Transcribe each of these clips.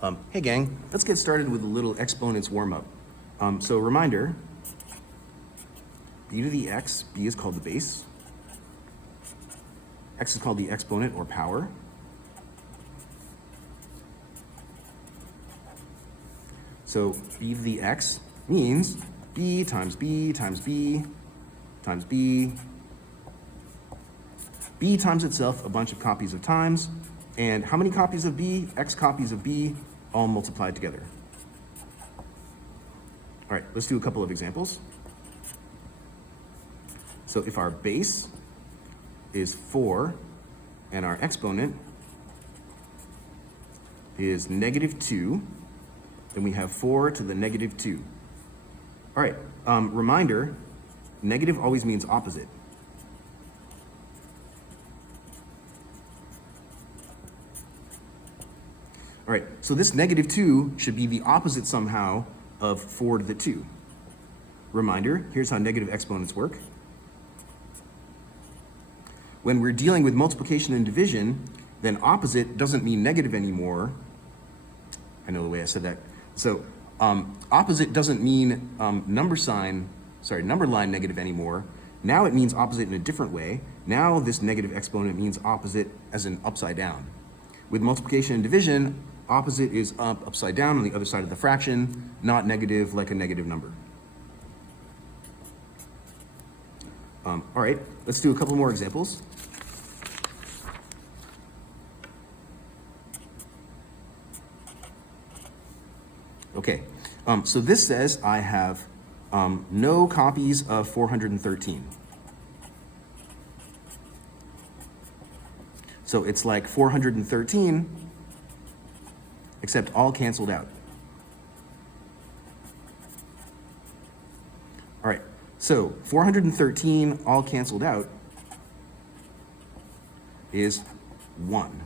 Hey gang, let's get started with a little exponents warm-up. So reminder, b to the x, b is called the base, x is called the exponent or power, so b to the x means b times b times b times b, b times itself a bunch of copies of times, and how many copies of b? X copies of b, all multiplied together. All right, let's do a couple of examples. So if our base is 4 and our exponent is -2, then we have 4 to the -2. All right, reminder, negative always means opposite. All right, so this -2 should be the opposite somehow of 4 to the 2. Reminder, here's how negative exponents work. When we're dealing with multiplication and division, then opposite doesn't mean negative anymore. I know the way I said that. So opposite doesn't mean number line negative anymore. Now it means opposite in a different way. Now this negative exponent means opposite as in upside down. With multiplication and division, opposite is upside down on the other side of the fraction, not negative like a negative number. All right, let's do a couple more examples. Okay, so this says I have no copies of 413. So it's like 413, except all canceled out. All right, so 413 all canceled out is 1.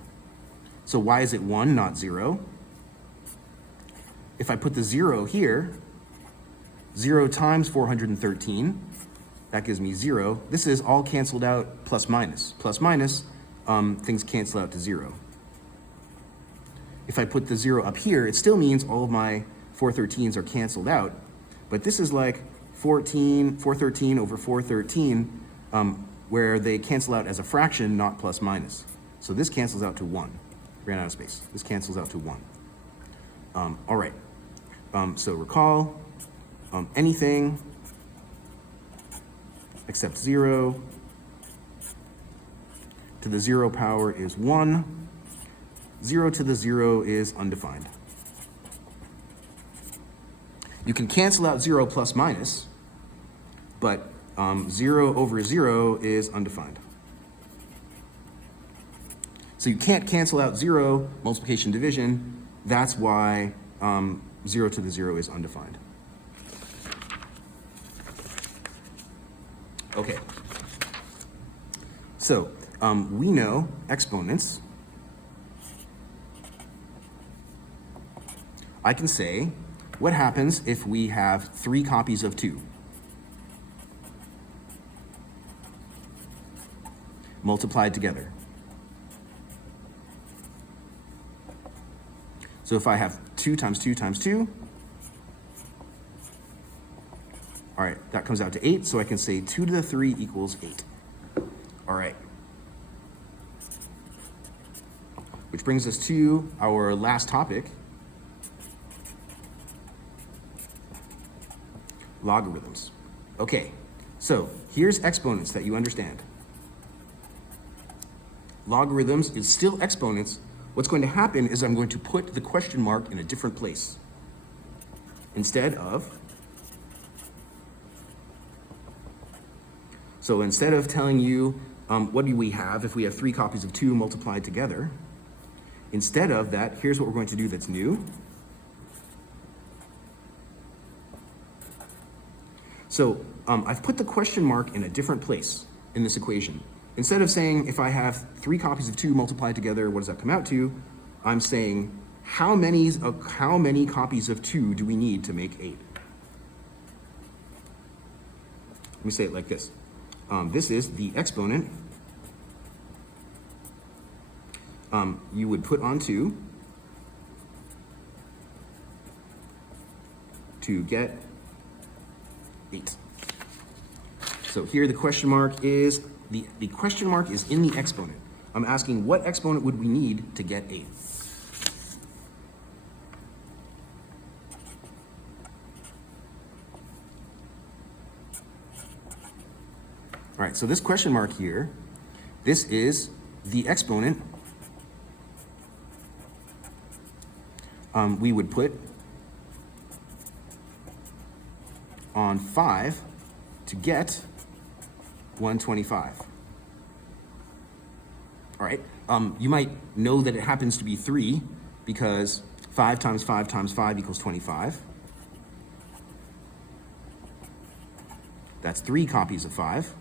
So why is it 1, not 0? If I put the 0 here, 0 times 413, that gives me 0. This is all canceled out plus minus. Plus minus, things cancel out to 0. If I put the 0 up here, it still means all of my 413s are canceled out, but this is like 413 over 413, where they cancel out as a fraction, not plus minus. So this cancels out to 1. Ran out of space. This cancels out to 1. All right, so recall, anything except 0 to the 0 power is 1. 0 to the 0 is undefined. You can cancel out 0 plus minus, but 0 over 0 is undefined. So you can't cancel out 0, multiplication, division. That's why 0 to the 0 is undefined. Okay, so we know exponents. I can say, what happens if we have 3 copies of 2? Multiplied together. So if I have 2 times 2 times 2, all right, that comes out to 8, so I can say 2 to the 3 equals 8. All right. Which brings us to our last topic, logarithms. Okay, so here's exponents that you understand. Logarithms is still exponents. What's going to happen is I'm going to put the question mark in a different place. Instead of telling you what do we have if we have 3 copies of 2 multiplied together, instead of that, here's what we're going to do that's new. So I've put the question mark in a different place in this equation. Instead of saying if I have 3 copies of 2 multiplied together, what does that come out to? I'm saying how many copies of 2 do we need to make 8? Let me say it like this. This is the exponent. You would put on 2 to get 8. So here the question mark is, the question mark is in the exponent. I'm asking what exponent would we need to get 8? All right, so this question mark here, this is the exponent we would put on 5 to get 125. All right, you might know that it happens to be 3 because 5 times 5 times 5 equals 25. That's 3 copies of 5.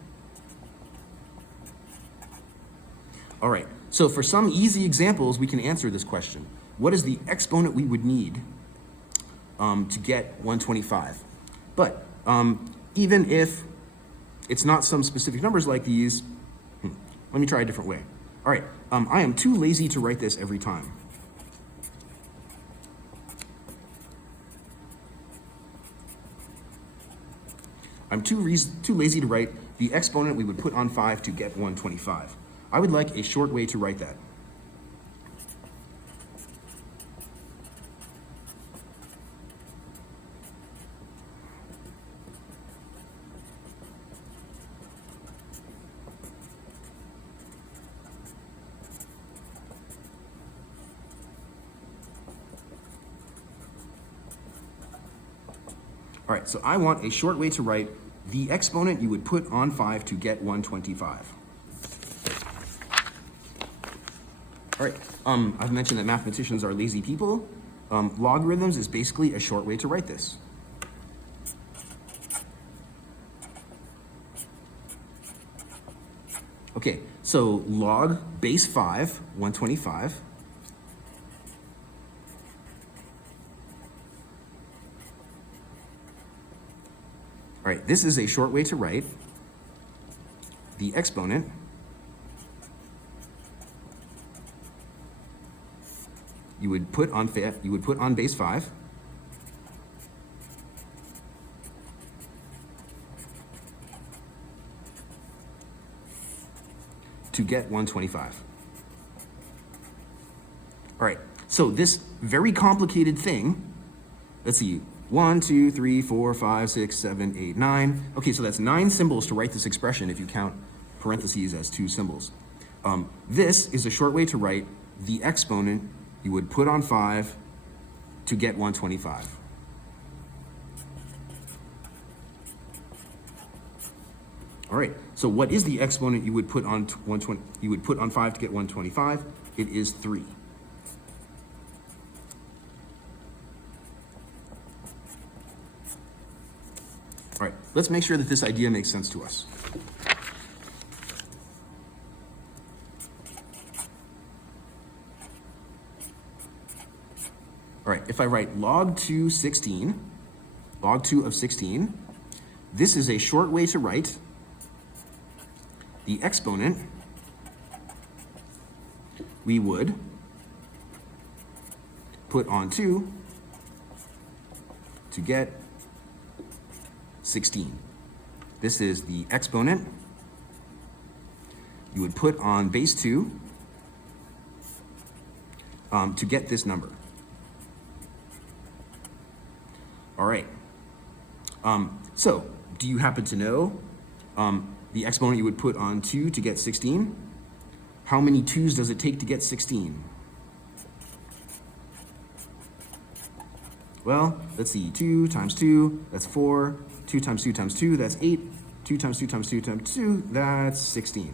All right, so for some easy examples, we can answer this question. What is the exponent we would need to get 125? But even if it's not some specific numbers like these, let me try a different way. All right, I am too lazy to write this every time. I'm too lazy to write the exponent we would put on 5 to get 125. I would like a short way to write that. All right, so I want a short way to write the exponent you would put on 5 to get 125. All right, I've mentioned that mathematicians are lazy people. Logarithms is basically a short way to write this. Okay, so log base 5, 125. All right, this is a short way to write the exponent you would put on base 5 to get 125. All right, so this very complicated thing, let's see, 1, 2, 3, 4, 5, 6, 7, 8, 9. Okay, so that's 9 symbols to write this expression if you count parentheses as 2 symbols. This is a short way to write the exponent you would put on 5 to get 125. All right, so what is the exponent you would put on 5 to get 125? It is 3. All right, let's make sure that this idea makes sense to us. All right, if I write log 2 of 16, this is a short way to write the exponent we would put on 2 to get 16. This is the exponent you would put on base 2 to get this number. All right, so do you happen to know the exponent you would put on 2 to get 16? How many 2's does it take to get 16? Well, let's see, 2 times 2, that's 4. 2 times 2 times 2, that's 8. 2 times 2 times 2 times 2, that's 16.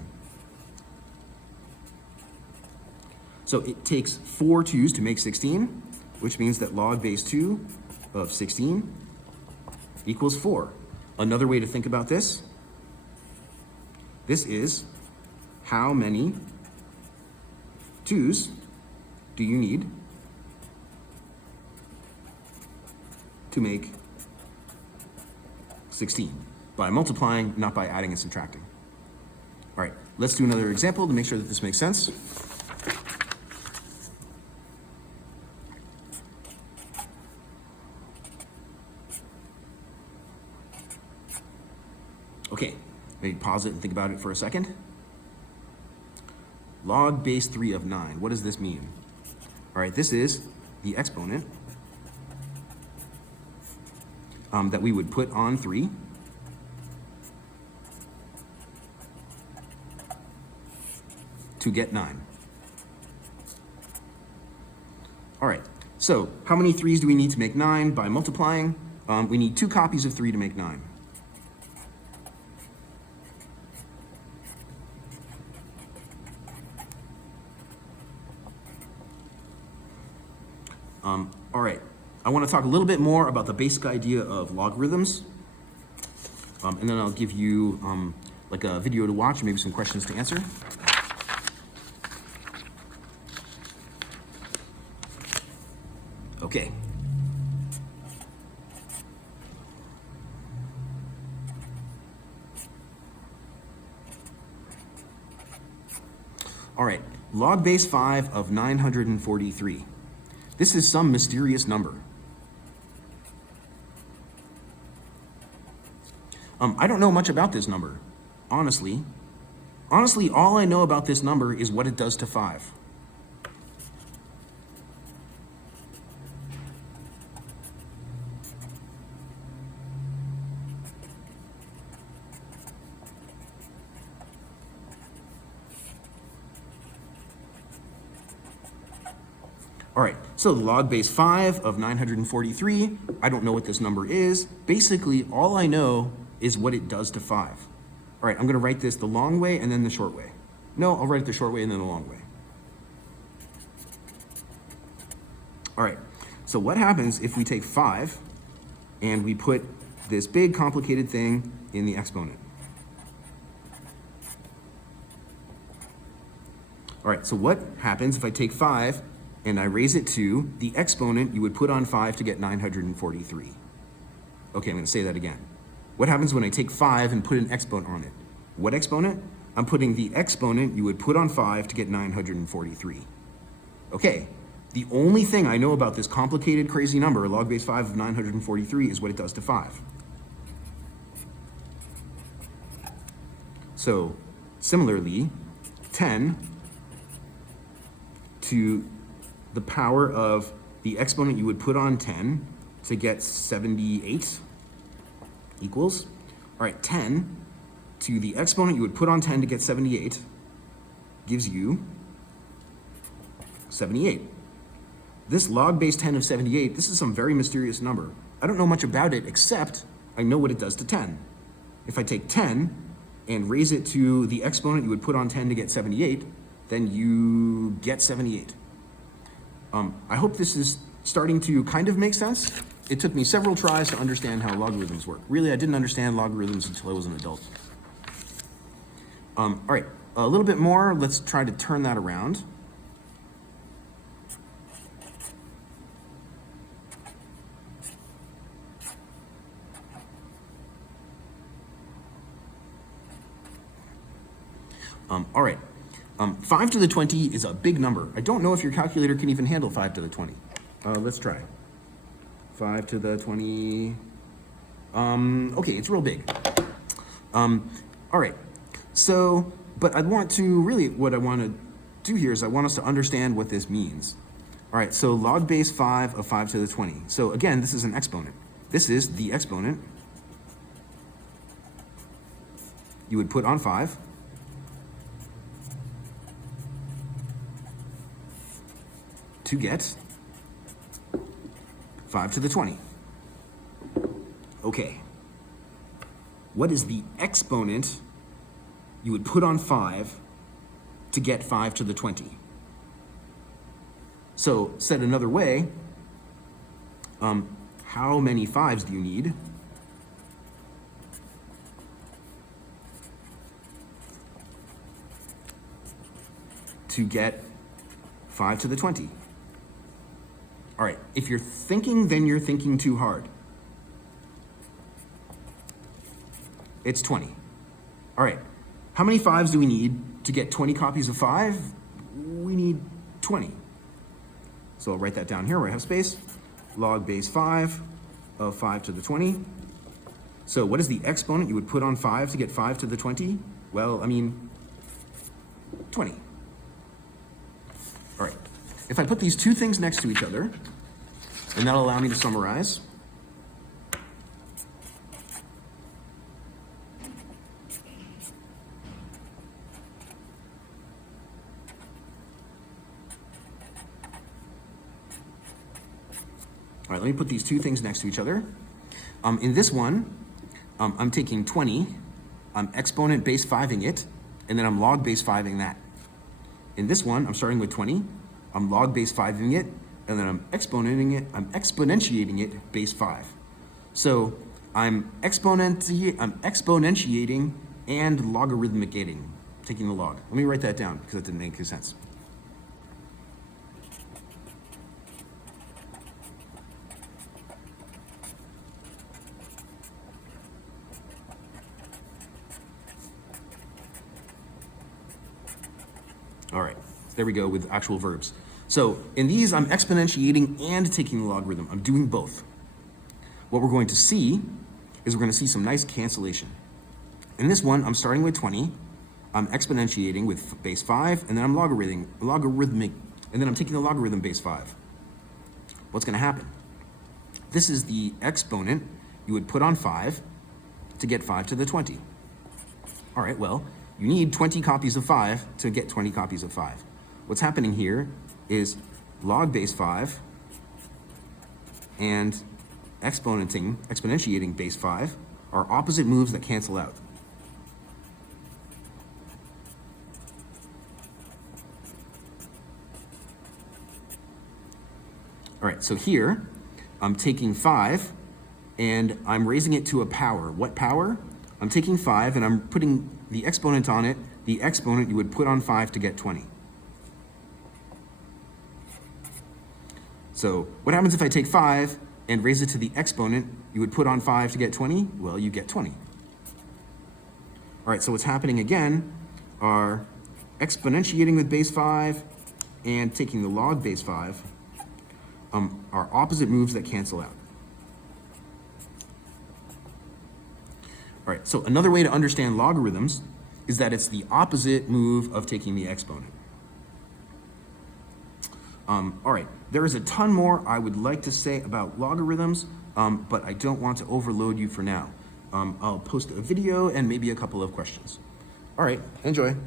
So it takes 4 2's to make 16, which means that log base 2 of 16 equals 4. Another way to think about this is how many 2's do you need to make 16? By multiplying, not by adding and subtracting. All right, let's do another example to make sure that this makes sense. Okay, maybe pause it and think about it for a second. Log base 3 of 9, what does this mean? All right, this is the exponent that we would put on 3 to get 9. All right, so how many 3's do we need to make 9? By multiplying, we need 2 copies of 3 to make 9. All right, I want to talk a little bit more about the basic idea of logarithms, and then I'll give you like a video to watch and maybe some questions to answer. Okay. All right, log base 5 of 943. This is some mysterious number. I don't know much about this number, honestly. Honestly, all I know about this number is what it does to 5. All right, so log base 5 of 943, I don't know what this number is. Basically, all I know is what it does to 5. All right, I'm gonna write this the long way and then the short way. No, I'll write it the short way and then the long way. All right, so what happens if we take 5 and we put this big complicated thing in the exponent? All right, so what happens if I take 5 and I raise it to the exponent you would put on 5 to get 943? Okay, I'm gonna say that again. What happens when I take 5 and put an exponent on it? What exponent? I'm putting the exponent you would put on 5 to get 943. Okay, the only thing I know about this complicated, crazy number, log base 5 of 943, is what it does to 5. So, similarly, 10 to the power of the exponent you would put on 10 to get 78 equals, all right, 10 to the exponent you would put on 10 to get 78 gives you 78. This log base 10 of 78, this is some very mysterious number. I don't know much about it except I know what it does to 10. If I take 10 and raise it to the exponent you would put on 10 to get 78, then you get 78. I hope this is starting to kind of make sense. It took me several tries to understand how logarithms work. Really, I didn't understand logarithms until I was an adult. All right, a little bit more. Let's try to turn that around. All right, 5 to the 20 is a big number. I don't know if your calculator can even handle 5 to the 20. Let's try. 5 to the 20. Okay, it's real big. All right, so, but I want to, really what I want to do here is I want us to understand what this means. All right, so log base 5 of 5 to the 20. So again, this is an exponent. This is the exponent you would put on 5 to get 5 to the 20. Okay. What is the exponent you would put on 5 to get 5 to the 20? So, said another way, how many 5s do you need to get 5 to the 20? All right, if you're thinking, then you're thinking too hard. It's 20. All right, how many 5s do we need to get 20 copies of 5? We need 20. So I'll write that down here where I have space. Log base 5 of 5 to the 20. So what is the exponent you would put on 5 to get 5 to the 20? Well, I mean, 20. All right. If I put these two things next to each other, and that'll allow me to summarize. All right, let me put these two things next to each other. In this one, I'm taking 20, I'm exponent base 5ing it, and then I'm log base 5ing that. In this one, I'm starting with 20, I'm log base 5ing it, and then I'm exponentiating it base 5. So I'm exponentiating and logarithmicating, taking the log. Let me write that down because that didn't make any sense. All right, there we go with actual verbs. So in these, I'm exponentiating and taking the logarithm. I'm doing both. What we're going to see is we're going to see some nice cancellation. In this one, I'm starting with 20. I'm exponentiating with base 5, and then I'm logarithmic, and then I'm taking the logarithm base 5. What's going to happen? This is the exponent you would put on 5 to get 5 to the 20. All right, well, you need 20 copies of 5 to get 20 copies of 5. What's happening here is log base 5 and exponentiating base 5 are opposite moves that cancel out. All right, so here I'm taking 5 and I'm raising it to a power. What power? I'm taking 5 and I'm putting the exponent on it, the exponent you would put on 5 to get 20. So what happens if I take 5 and raise it to the exponent you would put on 5 to get 20? Well, you get 20. All right, so what's happening again are exponentiating with base 5 and taking the log base 5 are opposite moves that cancel out. All right, so another way to understand logarithms is that it's the opposite move of taking the exponent. All right, there is a ton more I would like to say about logarithms, but I don't want to overload you for now. I'll post a video and maybe a couple of questions. All right, enjoy.